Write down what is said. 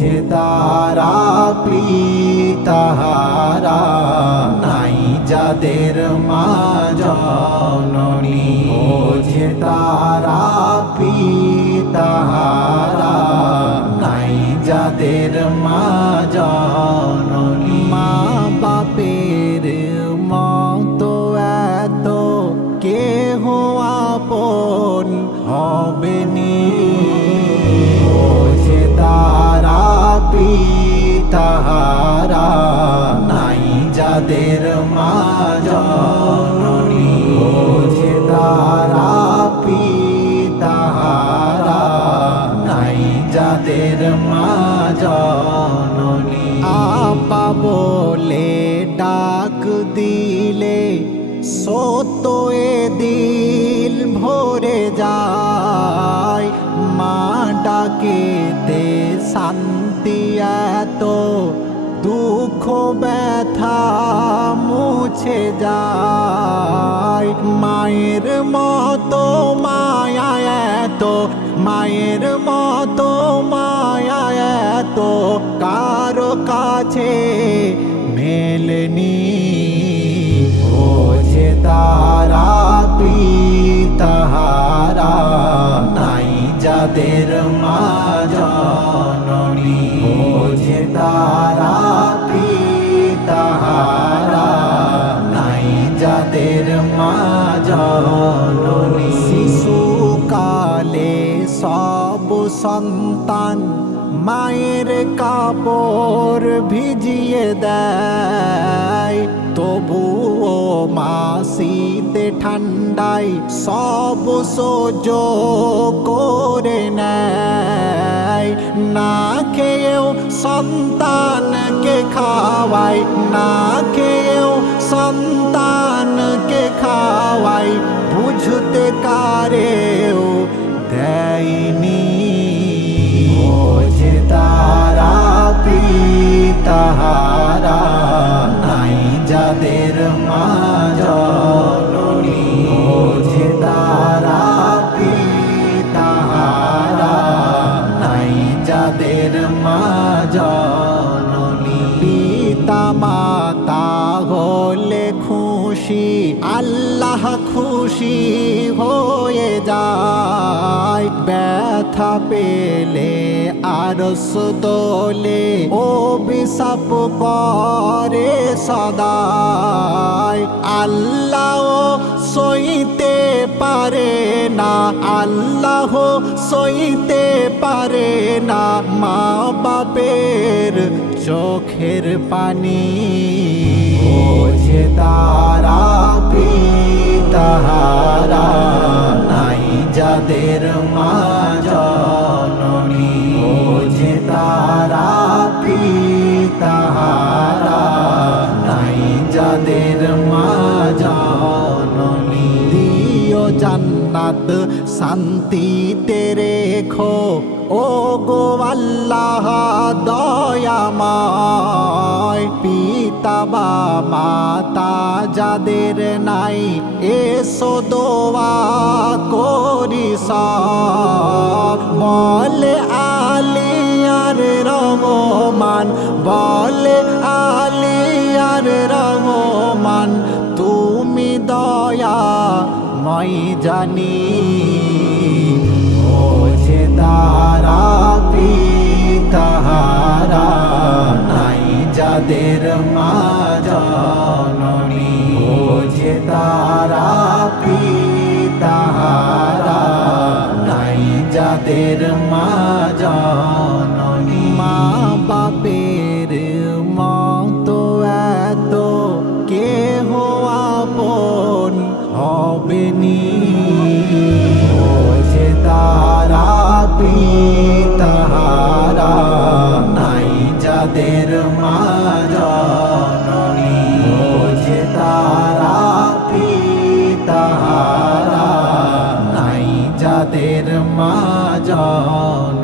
যে তারা পিতাহারা, নাই যাদের মা জননী। যে তারা পিতাহারা, নাই যাদের মা জননী। মা বাপের মতো এত কেহ আপন হবে নি। পিতাহারা নাই যাদের মা জননী যে তারা পিতাহারা নাই যাদের মা জননী আপা বলে ডাক দিলে সত এ দিল ভরে যায়। মা ডাকেতে শান্তি এত দুঃখ ব্যথা মুছে যায়। মায়ের মতো মায়া এত, মায়ের মতো মায়া এত, কারও কাছে মেলনি জননী শিশুকালে সব সন্তান মায়ের কাপড় ভিজিয়ে দেয়। তবুও মাসিতে ঠান্ডায় সব সহ্য করে নেয়। না খেয়েও সন্তানকে খাওয়াই, না খেয়েও খুশি, আল্লাহ খুশি হয়ে যায়। ব্যথা পেলে আরস দোলে ও বিষাপ করে সদায়। আল্লাহ সইতে পারে না, আল্লাহ সইতে পারে না মা বাপের চোখের পানি। যে তারা পিতাহারা নাই যাদের মা জান্নাত শান্তিতে রেখো। ও গো আল্লাহ, দয়াময় পিতা বা মাতা যাদের নাই, এসো দোয়া করি বলে আলিয়ার রহমান, বলে আলিয়ার রহমান। মই জানি। ও যে তারা পিতাহারা নাই যাদের মা জননী ও যে তারা পিতাহারা নাই যাদের মা তাহারা নাই যাদের মা জননী যে তারা পিতাহারা নাই যাদের মা জন